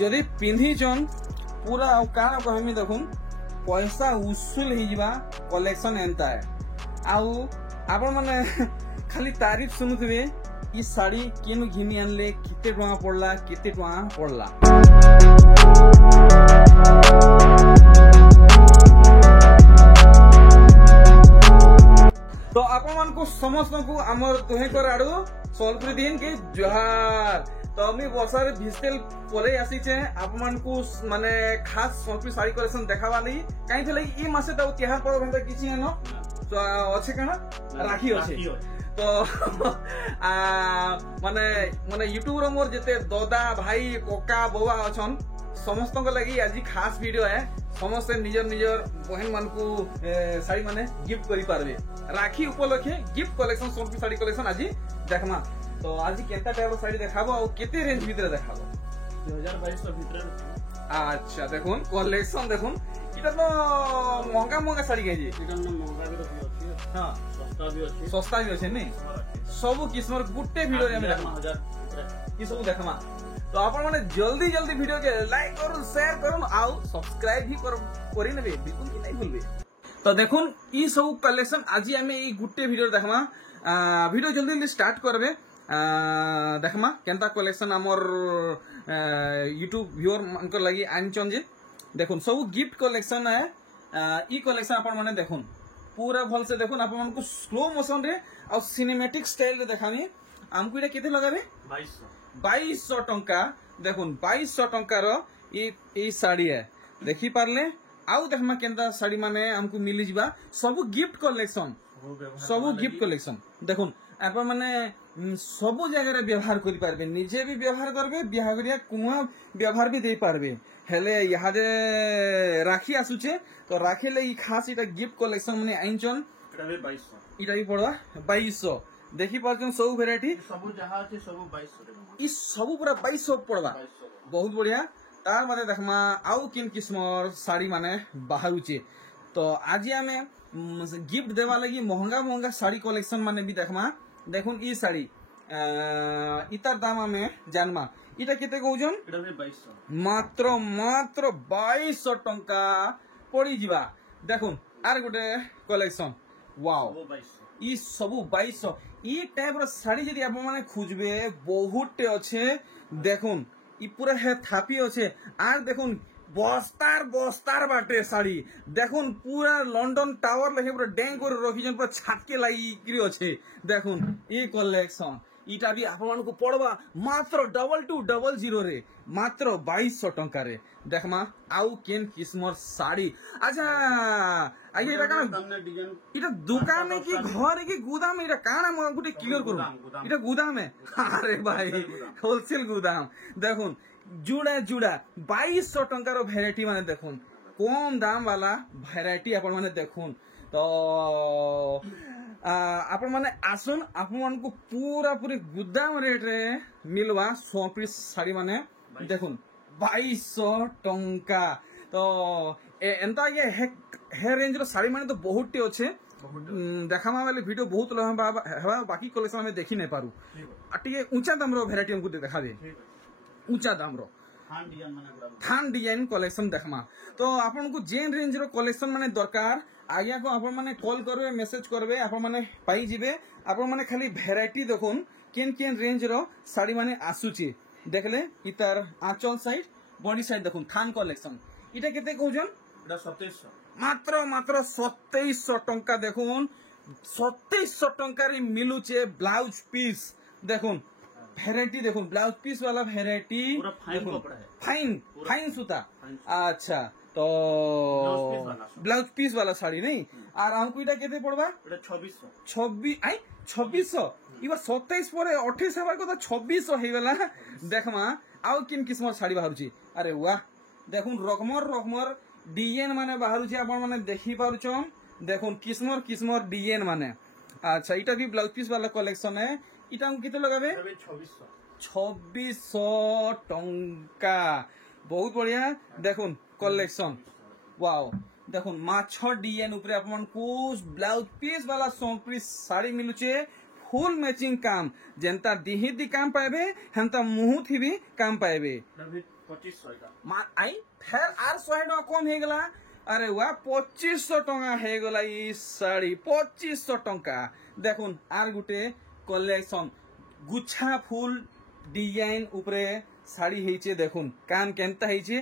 जदि पिंधिचन पूरा काण कहमी देखुन पैसा उसूल हो कलेक्शन एंता है आउ आपण माने खाली तारीफ सुनुथिबे ई साड़ी केनु घिनी आनले केते टका पड़ला केते टका पड़ला। तो आपण मान को समस्त को हमर तुहे कर आडू सोलपुरी दिन के जोहार। तो अमी वर्षारे भिस्टेल परे आसीचे आपण मान को माने खास सोलपुरी साड़ी कलेक्शन देखावा लई काई थले ई मासे त तिहार पर घंटा किछि न तो अच्छे कना राखी अच्छे तो माने माने यूट्यूब रो मोर जेते दादा भाई कोका बोवा अछन समस्त लगी आज खास वीडियो है। समस्त निजर निजर बहन मान को साड़ी माने गिफ्ट करि पारबे राखी उपलक्षे गिफ्ट कलेक्शन सोलपुरी साड़ी कलेक्शन आज देखमा। तो आज केता टाइप साड़ी देखाबो और केते रेंज भीतर देखाबो 2022 भीतर। अच्छा देखुन कलेक्शन देखुन इटा तो महंगा महंगा साड़ी के जी इटा न महंगा भी रखी अछि हां सस्ता भी अछि नै सब किस्मर गुट्टे वीडियो रे हम देखमा 1000 ई सब देखमा। तो आपण माने जल्दी जल्दी वीडियो के लाइक करूँ शेयर करूँ आउ सब्सक्राइब भी करी नेबे बिल्कुल कि नहीं भूलबे। तो देखुन ई सब कलेक्शन आज हमें ई गुट्टे वीडियो देखमा वीडियो जल्दी जल्दी स्टार्ट करबे देखमा केनता कलेक्शन हमर यूट्यूब व्यूअर मानक लागि आनचन जे देखुन सब गिफ्ट कलेक्शन है ई कलेक्शन आपण माने देखुन पूरा भल से देखुन आपण मानक स्लो मोशन रे और सिनेमैटिक स्टाइल रे देखानी हमको इटा केते लगाबे 2200 टंका देखुन 2200 टंकार ई साड़ी है देखि पारले आउ देखमा केनता साड़ी माने हमको मिली जिबा सब गिफ्ट कलेक्शन देखुन आपण माने सब जगह रे व्यवहार करि पारबे निजे भी व्यवहार करबे बिहागरिया कुआ व्यवहार भी दे पारबे हेले यहाँ दे राखी आसुचे तो राखी ले ई खास इटा गिफ्ट कलेक्शन माने आइचन इटा भी पड़वा 2200 देखि पाछन सब वैरायटी सब जहां छै सब 2200 ई सब पूरा 2200 पड़वा बहुत बढ़िया। तार माने देखमा आउ किन किस्मर साड़ी माने बाहरुचे तो आज हमें गिफ्ट देवा लगी महंगा महंगा साड़ी कलेक्शन माने भी देखमा देखुन ई साड़ी इतार दाम में जानमा इटा केते कहउजन इटा 2200 मात्र मात्र 2200 टंका पड़ी जिबा देखुन आर गोटे कलेक्शन वाओ ई सब 2200 ई टाइप रो साड़ी जदी आप माने खुजबे बहुते अच्छे देखुन ई पूरा है थापी अच्छे आर देखुन बस्तार बाटे साड़ी देखुन पूरा लंडन टावर लेखे पूरा डैंग कर रखिजन पूरा छाटके लाई करी अच्छे देखुन ई कलेक्शन इटा भी आप मान को पड़वा मात्र 2200 रे मात्र 2200 टंका रे देखमा आउ केन किस्मर साड़ी। अच्छा आगे इटा काना इटा दुकान है कि घर है कि गोदाम इटा काना म गुटे क्लियर करू इटा गोदाम है अरे भाई होलसेल गोदाम देखुन जुड़ा जुड़ा 2200 टंका रो वैरायटी माने देखुन कम दाम वाला वैरायटी आपण माने देखुन। तो आपण माने आसन आपण मान को पूरा पूरी गोदाम रेट रे मिलवा 100 पीस साड़ी माने देखुन 2200 टंका। तो एंता ये हे रेंज रो साड़ी माने तो बहुत अच्छे देखामा वाले वीडियो बहुत लंबा बाकी कलेक्शन में देखी नहीं पारू आटिके ऊंचा दाम रो वैरायटी हमको देखा दे ऊंचा दाम रो थान डिजाइन कलेक्शन देखमा। तो आपन को जेन रेंज रो कलेक्शन माने दरकार आज्ञा को आपण माने कॉल करबे मेसेज करबे आपण माने पाई जिबे आपण माने खाली वैरायटी देखुन केन केन रेंज रो साड़ी माने आसुची देखले इतार आंचल साइड बॉडी साइड देखुन थान कलेक्शन इटा केते कहउजन इटा 2700 मात्र मात्र 2700 टंका देखुन 2700 टंका रे मिलुचे ब्लाउज पीस देखुन वैरायटी देखुन ब्लाउज पीस वाला वैरायटी पूरा फाइन कपड़ा है फाइन सूता अच्छा तो ब्लाउज पीस वाला साड़ी नहीं और हमको इटा केते पड़बा इटा 2600 इबार 27 परे 28 हबार को 2600 हे वाला देखमा आउ किन किस्मर साड़ी बाहरुची अरे वाह देखुन रकमर डिजाइन माने बाहरुची आपण माने देखि पारुचन देखुन किस्मर डिजाइन माने अच्छा इटा भी ब्लाउज पीस वाला कलेक्शन है इटा हमको किते लगाबे 2600 टंका बहुत बढ़िया देखुन कलेक्शन वाओ देखुन माछ डिजाइन ऊपर अपन को ब्लाउज पीस वाला सोनपुरी साड़ी मिलुचे फुल मैचिंग काम जेंता दिही दी काम पाएबे हेंता मुहु थी भी काम पाएबे 2500 এটা आई फेर आर 100 टका कम हे गला अरे वाह 2500 टका हे गला ई साड़ी 2500 टका देखुन आर गुटे कलेक्शन गुच्छा फुल डिजाइन ऊपरे साड़ी हेचे देखुन काम केनता हेचे ई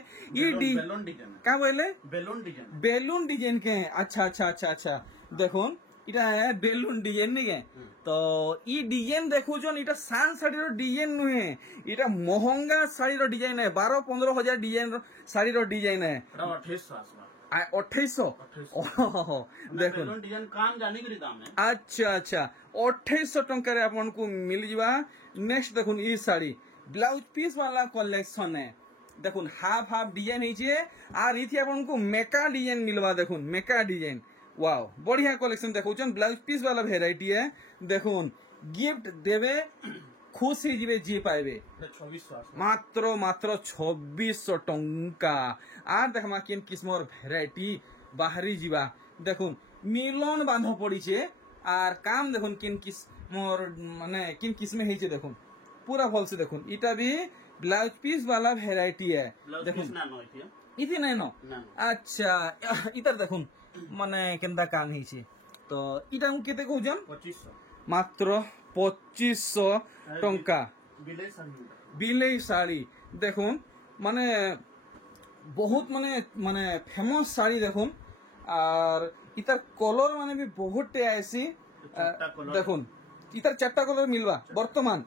बेलून डिजाइन का बोले बेलून डिजाइन के अच्छा अच्छा अच्छा अच्छा देखुन इटा है बेलून डिजाइन नहीं है तो ई डिजाइन देखो जो इटा सान साड़ी रो डिजाइन नुहे इटा महंगा साड़ी रो डिजाइन है 12-15 हजार डिजाइन रो साड़ी रो डिजाइन है 2800 देखो डिजाइन काम जानी के दाम है अच्छा अच्छा 2800 टंका रे आपन को मिल जिबा नेक्स्ट देखुन ई साड़ी ब्लाउज पीस वाला कलेक्शन है देखुन हाफ हाफ डिजाइन हेचे आर इथि आपन को मेका डिजाइन मिलवा देखुन मेका डिजाइन वाओ बढ़िया कलेक्शन देखो ब्लाउज पीस वाला वेराइटी है देखुन गिफ्ट देवे खुश ही जीवे जी पाइबे मात्र मात्र 2600 टंका आर देखमा केन किस्मर वेराइटी बाहरी जीवा देखुन मिलन बांध पड़ी छे आर काम देखुन केन किस्मर माने केन किस्मे हेचे देखुन पूरा भल से देखुन इटा भी ब्लाउज पीस वाला वेराइटी है देखुन इथि नै न अच्छा इधर देखुन माने केंदा काम हेचे तो इटा हम केते कहजन 2500 मात्र 2500 टंका बिलेई साड़ी देखुन माने बहुत माने माने फेमस साड़ी देखुन और इतर कलर माने भी बहुत टे आसी देखुन इतर चारटा कलर मिलवा वर्तमान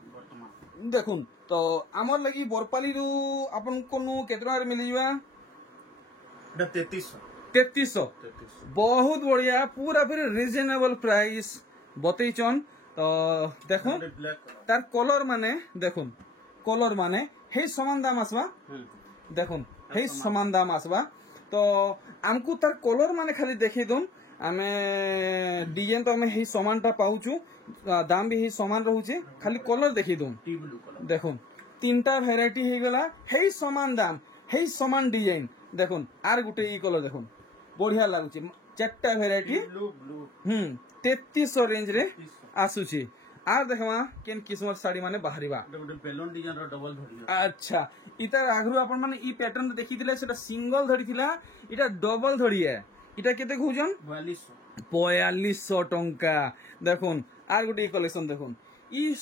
देखुन तो आमर लगी बरपाली रु आपन कोनु केतना रे मिल जिवा 3300 बहुत बढ़िया पूरा फिर रिजनेबल प्राइस बतैचन तो देखो तार कलर माने देखुन कलर माने हे समान दाम आसवा देखुन हे समान दाम आसवा तो हमको तार कलर माने खाली देखि दुन आमे डिजाइन तो हमें हे समान टा पाउचू दाम भी हे समान रहउचे खाली कलर देखि दुन देखुन तीनटा वैरायटी हे गला हे समान दाम हे समान डिजाइन देखुन आर गुटे ई कलर देखुन बढ़िया लागुचे चारटा वैरायटी 3300 रेंज रे आसुची आर देखमा केन किस्मत साड़ी माने बाहरीबा बेलून डिजाइन रो डबल धरी अच्छा इतार आगरु अपन माने ई पैटर्न देखिथिले सेटा सिंगल धरी थिला इटा डबल धरी है इटा केते कहउजन 4200 टंका देखुन आर गुटे कलेक्शन देखुन ई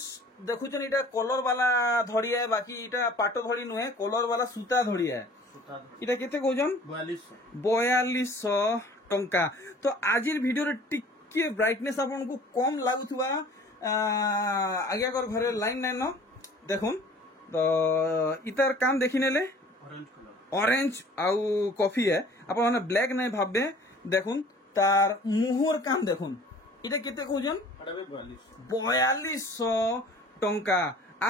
देखुचन इटा कलर वाला धड़ी है बाकी इटा पाटो धड़ी नुहे कलर वाला सूता धड़ी है इटा केते कहउजन 4200 टंका तो आजिर वीडियो रे टिके ब्राइटनेस आपन को कम लागुथुवा आगे कर घरे लाइन नै न देखुन तो इतर काम देखि नेले ऑरेंज आउ कॉफी है आपन माने ब्लैक नै भाबबे देखुन तार मुहर काम देखुन इटा केते कहउजन 4200 टंका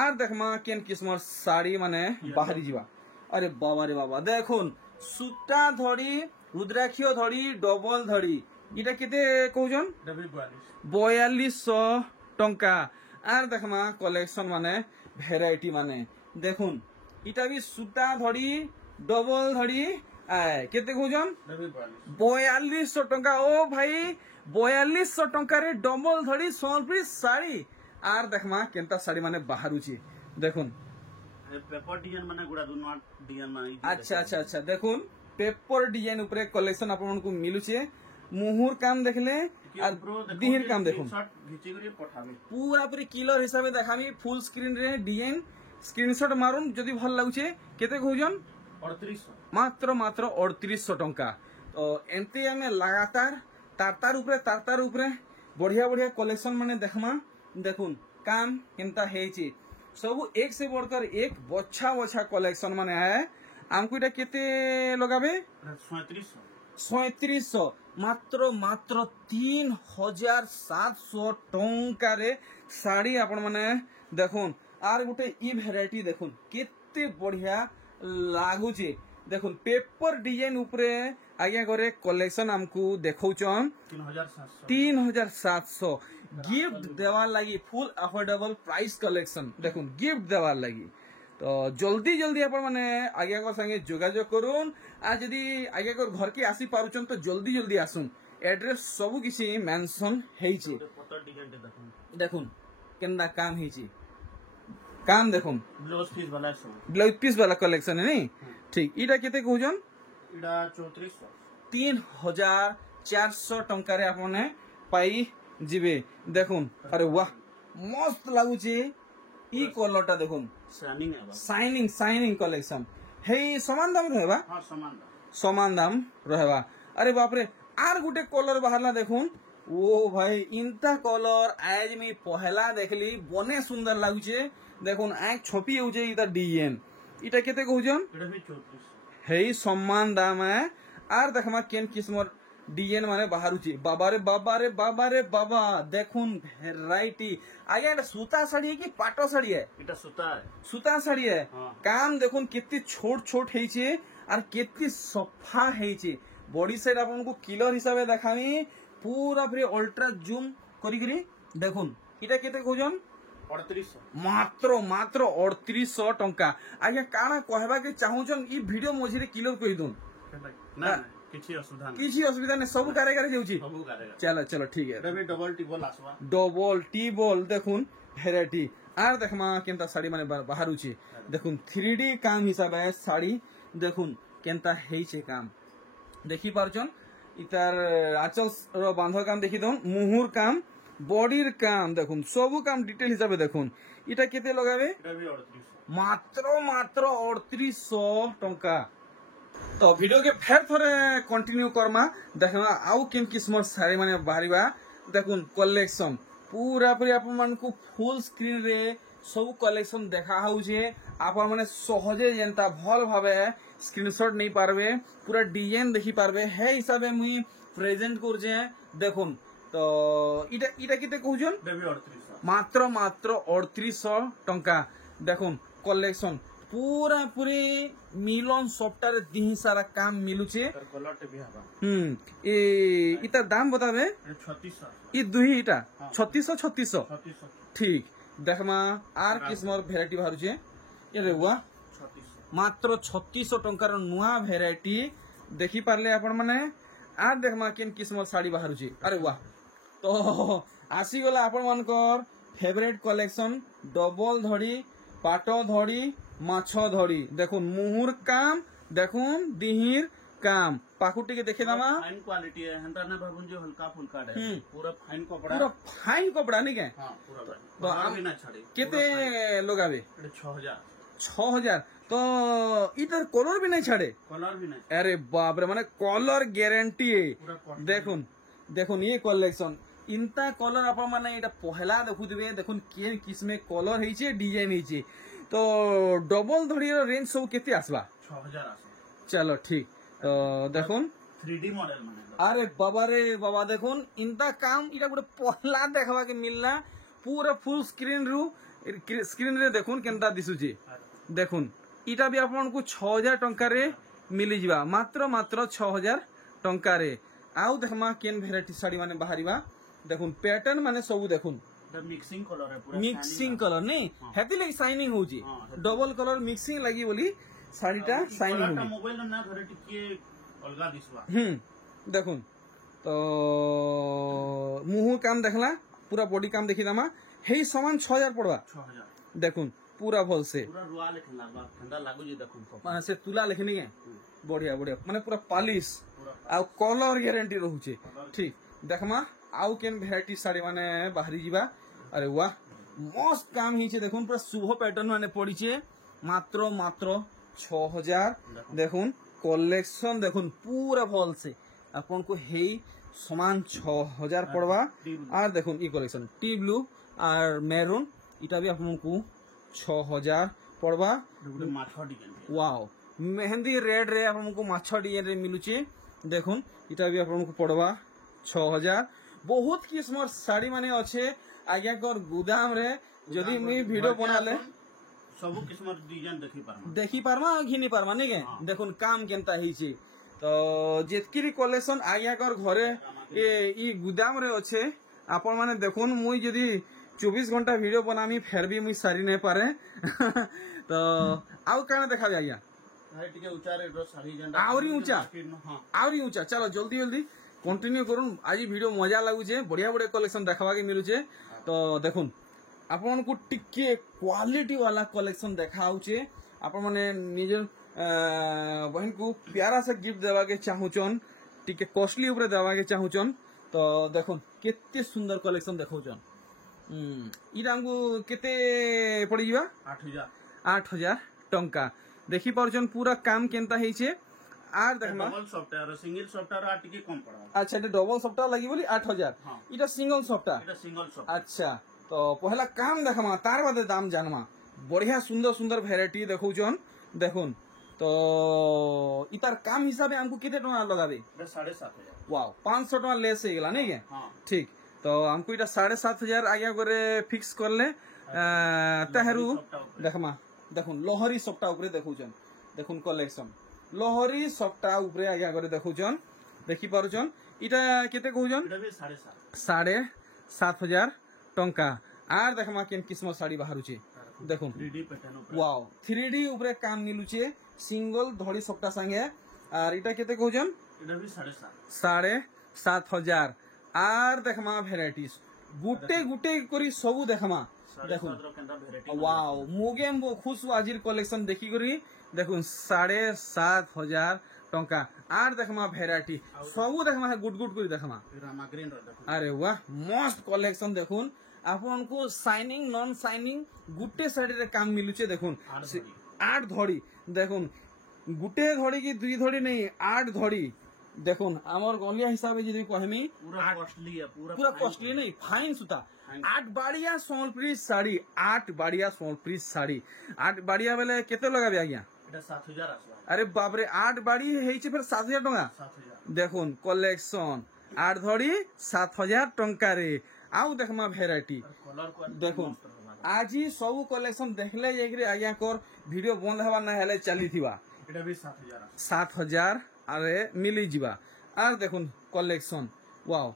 आर देखमा केन किस्मर साड़ी माने बाहरी जीवा अरे बाबा रे बाबा देखुन सूता धड़ी रुद्राक्ष धड़ी डबल धड़ी इटा केते कहउजन 4200 टंका आर देखमा कलेक्शन माने वेराइटी माने देखुन इटा भी सूता धड़ी डबल धड़ी आए केते कहउजन 4200 टंका ओ भाई 4200 टंका रे डबल धड़ी सोनपुरी साड़ी आर देखमा केनता साड़ी माने बाहरुची देखुन पेपर डिजाइन माने गुडा दुनो डिजाइन माने अच्छा अच्छा अच्छा देखुन पेपर डिजाइन ऊपर कलेक्शन आपन को मिलुचे मुहुर काम देखले और दिहिर काम देखुन पूरा पूरी किलर हिसाब से देखामी फुल स्क्रीन रे डिजाइन स्क्रीनशॉट मारुन जदी भल लागुचे केते कहउजन 3800 मात्र मात्र 3800 टंका तो एमती हमें लगातार तारतार ऊपर बढ़िया बढ़िया कलेक्शन माने देखमा देखुन काम केनता हेची सब एक से बढ़कर एक बच्छा बच्छा कलेक्शन माने है हमको इटा केते लगाबे 3700 मात्र मात्र 3700 टंका रे साड़ी आपण माने देखुन आर गुटे ई वैरायटी देखुन केते बढ़िया लागुचे देखुन पेपर डिजाइन ऊपर आगे करे कलेक्शन हमको देखौचन 3700 गिफ्ट देवार लगी फुल अफोर्डेबल प्राइस कलेक्शन देखुन गिफ्ट देवार लगी तो जल्दी जल्दी अपन माने आगे को संगे जोगाजोग करूँ आज यदि आगे को घर के आसी पारुचन तो जल्दी जल्दी आसुन एड्रेस सब किसी मेंशन हेइची देखुन केंदा काम हेइची काम देखुन ब्लाउज पीस वाला सब ब्लाउज पीस वाला कलेक्शन है नहीं ठीक इटा केते कहउजन इडा 3400 3400 टंका रे आपने पाई जिबे देखुन अरे वाह मस्त लागुची ई कलरटा देखुन शाइनिंग है बस शाइनिंग कलेक्शन हे समान दाम रहबा हां समान दाम रहबा अरे बाप रे आर गुटे कलर बाहरला देखुन ओ भाई इंता कलर आज मी पहला देखली बने सुंदर लागुचे देखुन आंख छपी होजे इता डिजाइन इटा केते कहउजन इडा भी 3400 हे समान दाम है आर देखमा केन किस्मर डिजाइन माने बाहरुची बाबा रे बाबा देखुन वैरायटी आगे एटा सूता साड़ी है कि पाटो साड़ी है इटा सूता साड़ी है हाँ। काम देखुन कितनी छोट हेइचे और कितनी सफा हेइचे बॉडी साइड आपन को किलर हिसाबे देखामी पूरा पूरी अल्ट्रा जूम करी देखुन इटा केते कहउजन 3800 मात्र 3800 टंका आगे काना कहबा के चाहूचन ई वीडियो मझिरे क्लियर कहि दूं ना किछि असुविधा नहीं सब कारेगारे जाउची चलो ठीक है एटा भी डबल टीबल देखुन भेराइटी आर देखमा केनता साड़ी माने बाहरुची देखुन 3D काम हिसाब है साड़ी देखुन केनता हेइचे काम देखि पारछन इतार आचल रो बांध काम देखि दन मुहुर काम बॉडीर काम देखुन सब काम डिटेल हिसाबे देखुन इटा केते लगाबे एटा भी 3800 मात्र 3800 टंका तो वीडियो के फेर थोड़े कंटिन्यू करमा देखना आउ केन किस्मर साड़ी माने बाहरिबा देखुन कलेक्शन पूरा पूरी आप मन को फुल स्क्रीन रे सब कलेक्शन देखा होउछे आप माने सहजे जेंता भल भाबे स्क्रीनशॉट नहीं पारबे पूरा डिजाइन देखि पारबे हे हिसाबे मुई प्रेजेंट करजे देखुन तो इटा किते कहउजन एटा भी 3800 मात्र 3800 टंका देखुन कलेक्शन पूरा पूरी मिलन सॉफ्टवेयर दिही सारा काम मिलुचे कलर टे भी हबा ए इता दाम बताबे 3600 ई दुही इटा 3600 3600 ठीक देखमा आर किस्मर भेराइटी बाहरुचे ये रे वाह 3600 मात्र 3600 टंकार नुआ भेराइटी देखि पारले आपण माने आर देखमा केन किस्मर साड़ी बाहरुचे अरे वाह तो आसी गला आपण मानकर फेवरेट कलेक्शन डबल धड़ी पाटो धड़ी माछो धड़ी देखुन मुहुर काम देखुन दिहिर काम पाकुटी के देखे दामा फाइन क्वालिटी है हंता ना भाबुन जो हल्का फुल्का है पूरा फाइन कपड़ा नहीं के हां पूरा तो आप भी ना छाड़े केते लोगावे 6000 तो इधर कलर भी नहीं छाड़े अरे बाप रे माने कलर गारंटी है देखुन ये कलेक्शन इंता कलर आप माने एटा पहला देखुदिबे देखुन केन किस्मे कलर हेइचे डिजाइन हेइचे तो डबल धड़ी रेंज सब केते आसबा 6000 चलो ठीक तो देखुन 3D मॉडल माने अरे बाबा देखुन इंता काम इटा गुटे पहला देखबा के मिलना पूरा फुल स्क्रीन रे देखुन केनता दिसुची देखुन इटा भी आपन को 6000 टंका रे मिली जिबा मात्र 6000 टंका रे आउ देखमा केन वेराइटी साड़ी माने बाहरिबा देखुन पैटर्न माने सब देखुन मिक्सिंग कलर है पूरा मिक्सिंग कलर नहीं हेती लगी शाइनिंग होची डबल कलर मिक्सिंग लगी बोली साड़ीटा शाइनिंग होगी मोबाइल ना घरे टिके अलगा दिसवा देखुन तो मुहु काम देखला पूरा बॉडी काम देखि दामा हेई समान 6000 पड़वा 6000 देखुन पूरा भल से पूरा रुआ लेखन लागबा ठंडा लागु जे देखुन माने से तुला लेखनी के बढ़िया माने पूरा पॉलिश आ कलर गारंटी रहउचे ठीक देखमा आउ केन वेराइटी साड़ी माने बाहरी जिबा अरे वाह मस्त काम हिचे देखुन पूरा शुभ पैटर्न माने पड़ीचे मात्र 6000 देखुन कलेक्शन देखुन पूरा भल से आपन को हेई समान 6000 पड़वा और देखुन ई कलेक्शन टी ब्लू और मैरून इटा भी आपन को 6000 पड़वा माछा डिजाइन वाओ मेहंदी रेड रे आपन को माछा डिजाइन रे मिलुचे देखुन इटा भी आपन को पड़वा 6000 बहुत किस्मर साड़ी माने अच्छे आज्ञा कर गुदाम रे जदि मुई वीडियो बनाले सब किस्मर डिजाइन देखि पारमा घिनी पारमा नहीं के देखुन काम केनता हिची तो जेतकी कलेक्शन आज्ञा कर घरे ई गुदाम रे अच्छे आपण माने देखुन मुई जदि 24 घंटा वीडियो बनामी फेर भी मुई सारी नहीं पारे तो आउ काना देखाबे आज्ञा टिके ऊंचा रे साड़ी जंडा आवरी ऊंचा चलो जल्दी कंटिन्यू करूँ आज वीडियो मजा लगुचे बढ़िया कलेक्शन देखा के मिलुचे तो देखुन आपण को टिके क्वालिटी वाला कलेक्शन देखा होचे आपण माने निज बहन को प्यारा से गिफ्ट देवा के चाहूचन टिके कॉस्टली ऊपर देवा के चाहूचन तो देखो केते सुंदर कलेक्शन देखौचन इरा हमको केते पड़ी जीवा 8000 टंका देखि पारछन पूरा काम केनता हेचे आर देखमा डबल सॉफ्टवेयर सिंगल सॉफ्टवेयर आ टिके कम पड़ा अच्छा एटा डबल सॉफ्टवेयर लगी बोली 8000 इटा सिंगल सॉफ्टवेयर एटा सिंगल सॉफ्टवेयर अच्छा तो पहला काम देखमा तार बादे दाम जानमा बढ़िया सुंदर सुंदर वैरायटी देखौचन देखुन तो इतार काम हिसाब हमको कितने टका लगाबे 7500 वाओ 500 टका लेस हो गेला नहीं के हां ठीक तो हमको इटा 7500 आगे करे फिक्स कर ले तहरू देखमा देखुन लोहरी सप्ताह ऊपर देखौचन देखुन कलेक्शन लोहरी सप्ताह ऊपर आगे करे देखौचन देखि पारुचन इटा केते कहउचन एटा भी 7500 टंका आर देखमा केन किस्म साड़ी बाहरुचे देखुन 3D पैटर्न ऊपर वाओ 3D ऊपर काम मिलुचे सिंगल धड़ी सप्ताह संगे आर इटा केते कहउचन एटा भी 7500 आर देखमा वैरायटीज गुटे गुटे करी सबु देखमा देखुन वाओ मुगे खुश आजिर कलेक्शन देखि करी देखुन 7500 टंका आर देखमा वैरायटी सबु देखमा गुड गुड करी देखमा रामा ग्रीन रो देखो अरे वाह मस्त कलेक्शन देखुन आपन को साइनिंग नॉन साइनिंग गुटे साड़ी रे काम मिलुचे देखुन 8 धड़ी देखुन गुटे धड़ी की 2 धड़ी नहीं 8 धड़ी देखुन हमर गलिया हिसाब से जदी कहमी पूरा कॉस्टली है पूरा कॉस्टली नहीं फाइन सूता 8 बाड़िया सोलप्री साड़ी 8 बाड़िया सोलप्री साड़ी 8 बाड़िया बेले केते लगाबे आज्ञा एटा 7000 आसवा अरे बाप रे 8 बाड़ी हेइचे फिर 7000 टका 7000 देखुन कलेक्शन 8 धड़ी 7000 टंका रे आउ देखमा वैरायटी कलर देखुन आज ही सब कलेक्शन देखले जाइकरी आज्ञा कर वीडियो बंद हवा ना हेले चली थिबा एटा भी 7000 7000 अरे मिली जीवा आर देखुन कलेक्शन वाओ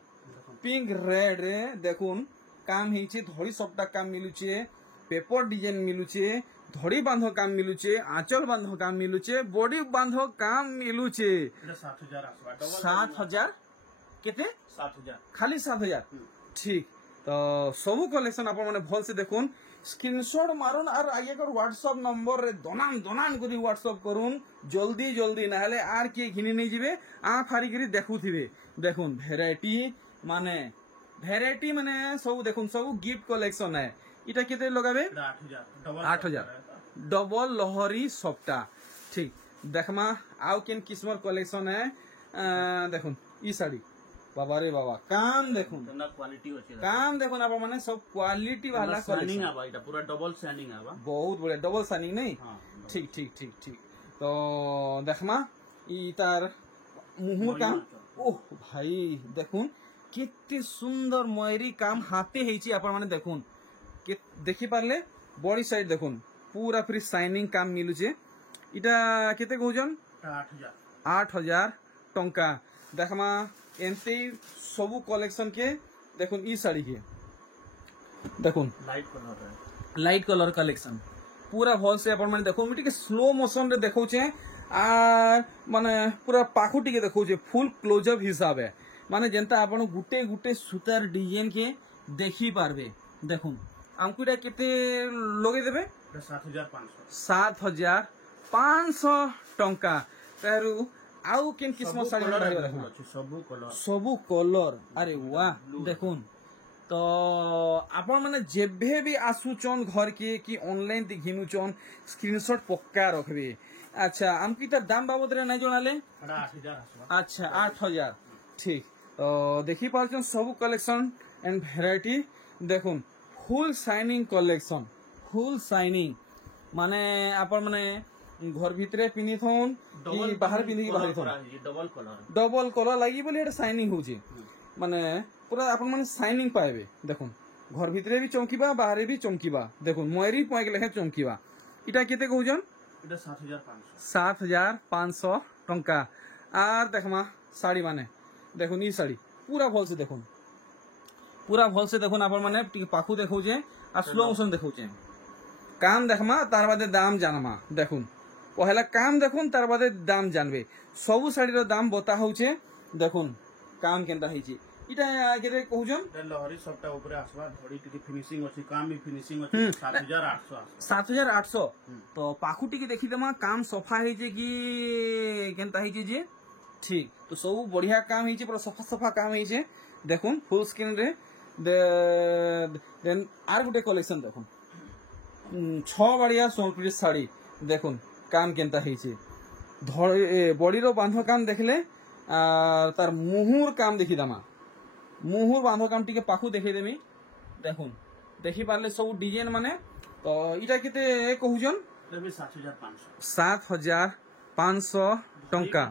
पिंक रेड रे देखुन काम हिचे धड़ी सबटा काम मिलुचे पेपर डिजाइन मिलुचे धड़ी बांधो काम मिलुचे आंचल बांधो काम मिलुचे बॉडी बांधो काम मिलुचे एटा 7000 आसवा डबल 7000 केते 7000 खाली 7000 ठीक तो सबू कलेक्शन आप भल से देखुन स्क्रीनशॉट मारुन और आगे कर व्हाट्सएप नंबर रे दनान दनान करी व्हाट्सएप करुन जल्दी जल्दी ना हेले आर के घिनी नहीं जिवे आ फारी करी देखुथिबे देखुन वैरायटी माने सब देखुन सब गिफ्ट कलेक्शन है इटा केते लगाबे 8000 डबल लहरी सप्ता ठीक देखमा आउ केन किस्मर कलेक्शन है देखुन ई साड़ी बाबा रे बाबा काम देखुन ना क्वालिटी होचे काम देखुन आप माने सब क्वालिटी वाला शाइनिंग आबा एटा पूरा डबल शाइनिंग आबा बहुत बढ़िया डबल शाइनिंग नहीं हां ठीक ठीक ठीक ठीक तो देखमा ई तार मुहुर काम ओह भाई देखुन केते सुंदर मयूरी काम हाथे हेची आपण माने देखुन के देखि पारले बॉडी साइड देखुन पूरा फ्री शाइनिंग काम मिलुचे इटा केते कहउजन 8000 टंका देखमा एमते सबु कलेक्शन के देखुन ई साड़ी के देखुन लाइट कलर कलेक्शन पूरा भल से आपण माने देखो मिटी के स्लो मोशन रे देखौ छे आ माने पूरा पाखु टिके देखौ छे फुल क्लोजअप हिसाब है माने जनता आपण गुटे गुटे सूतार डिजाइन के देखि पारबे देखुन हमको इटा केते लगे देबे 7500 टंका तेरु आउ केन किस्म साड़ी सबु कलर अरे वाह देखुन तो आपण माने जेबे भी आसुचन घर के कि ऑनलाइन ती घिनुचन स्क्रीनशॉट पक्का रखबे अच्छा हमको इटा दाम बाबद रे नै जणाले 8000 अच्छा 8000 ठीक तो देखि पाछन सबु कलेक्शन एंड वैरायटी देखुन full shining collection full shining माने आपण माने घर भितरे पिनी थोन कि बाहर पिनी बाहर थोन डबल कलर लगी बोले एटा शाइनिंग होची माने पूरा आपण माने शाइनिंग पाएबे देखुन घर भितरे भी चमकीबा बाहर भी चमकीबा देखुन मयूरी पॉइंट लेखे चमकीबा इटा केते कहउजन एटा 7500 टंका आर देखमा साड़ी माने देखुन ई साड़ी पूरा भल से देखुन आपण माने टिके पाखु देखौ जे आ स्लो मोशन देखौ जे काम देखमा तार बादे दाम जानमा देखुन पहला काम देखुन तार बादे दाम जानबे सबु साड़ी रो दाम बता होचे देखुन काम केनता हिची इटा केते कहउजन लहरी सबटा ऊपर आसवा धड़ी टिके फिनिशिंग अछि काम भी फिनिशिंग अछि 7800 7800 तो पाखु टिके देखि देमा काम सफा हे जे कि केनता हे जे ठीक तो सब बढ़िया काम हे जे पूरा सफा सफा काम हे जे देखुन फुल स्क्रीन रे देन आर गुटे कलेक्शन देखुन 6 बढ़िया सोनपुरी साड़ी देखुन काम केनता हे जे बॉडी रो बांधो काम देखले तार मुहुर काम देखि दमा मुहुर बांधो काम टिके पाखु देखि देमी देखुन देखि पारले सब डिजाइन माने तो इटा केते कहउजन 7500 टंका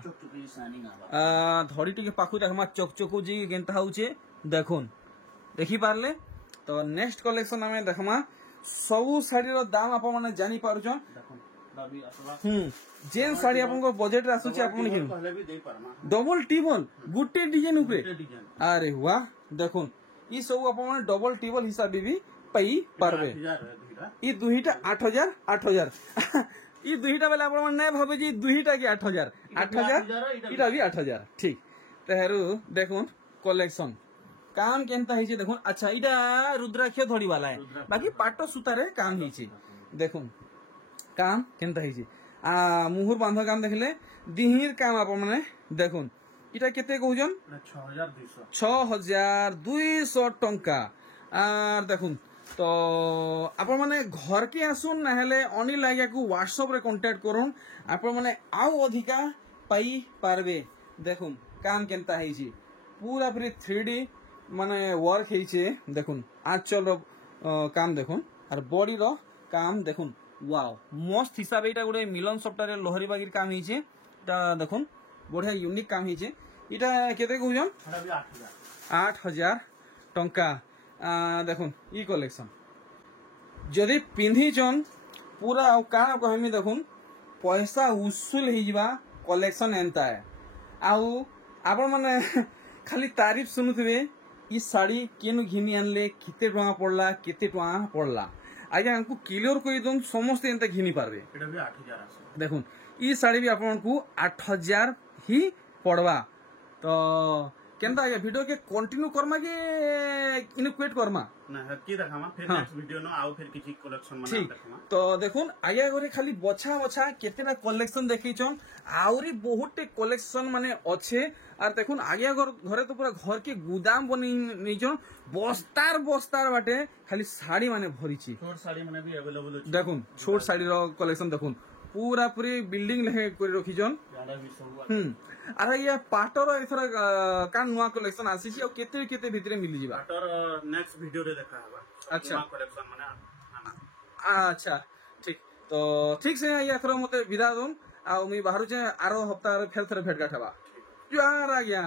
धड़ी टिके पाखु देखमा चकचकु जी केनता होचे देखुन देखि पारले तो नेक्स्ट कलेक्शन हमें देखमा सब साड़ी रो दाम आप माने जानि पारुछन जेन साड़ी आपन को बजट रे आसुचे आपन के डबल टेबल गुटे डिजाइन ऊपर अरे वाह देखुन ई सब आपन माने डबल टेबल हिसाब भी पई पारबे ई दुहीटा 8000 8000 ई दुहीटा बेला आपन माने भाबे जी दुहीटा के 8000 इटा भी 8000 ठीक तेहरू देखुन कलेक्शन काम केनता हिचे देखुन अच्छा इटा रुद्राक्ष धड़ी वाला है बाकी पाटो सुतारे काम हिचे देखुन काम केनता हिचे मुहुर बांधो काम देखले दिहिर काम आप माने देखुन इटा केते कहउजन 6200 टंका आर देखुन तो आप माने घर के आसुन ना हेले अनिल लागिया को व्हाट्सएप रे कांटेक्ट करूं आप माने आउ अधिका पाई पारबे देखुन काम केनता हिचे पूरा पूरी 3D माने वर्क हिचे देखुन आंचल रो काम देखुन और बॉडी रो काम देखुन वाओ मस्त हिसाब एटा गुडे मिलन सप्ताह लहरी बागीर काम हिचे ता देखुन बढ़िया यूनिक काम हिचे इटा केते कहउजन 8000 टंका देखुन ई कलेक्शन जदि पिंधी चन पूरा का कहमी देखुन पैसा उसूल ही जिबा कलेक्शन एंता है आउ आपण माने खाली तारीफ सुनुथबे ई साड़ी केनु घिनी आनले केते टका पड़ला केते टका पड़ला आज हमको क्लियर कोई दम समस्त एंता घिनी पारबे एटा भी 8000 आसे देखुन ई साड़ी भी आपन को 8000 ही पड़वा तो केनता आगे वीडियो के कंटिन्यू करमा के इनक्वेट करमा ना की देखामा फिर नेक्स्ट वीडियो न आउ फिर किछि कलेक्शन मना देखामा तो देखुन आगे घरे खाली बछा बछा केतेना कलेक्शन देखैछन आउरी बहुते कलेक्शन माने अच्छे और देखुन आगे घरे तो पूरा घर के गुदाम बनी निजन बस्तार बस्तार बाटे खाली साड़ी माने भरिछि छोट साड़ी माने भी अवेलेबल अछि देखुन छोट साड़ी रो कलेक्शन देखुन पूरा पूरी बिल्डिंग लेहे कर रखिजन अरे ये पाटर एथरा का नुआ कलेक्शन आसीछि और केते केते भितरे मिली जिबा पाटर नेक्स्ट वीडियो रे देखा हबा अच्छा कलेक्शन माने अच्छा ठीक तो ठीक से या थरो मते विदा दम आ मी बाहरु जे आरो हफ्ता फेर थरे भेट गाठबा जुआर आ गया।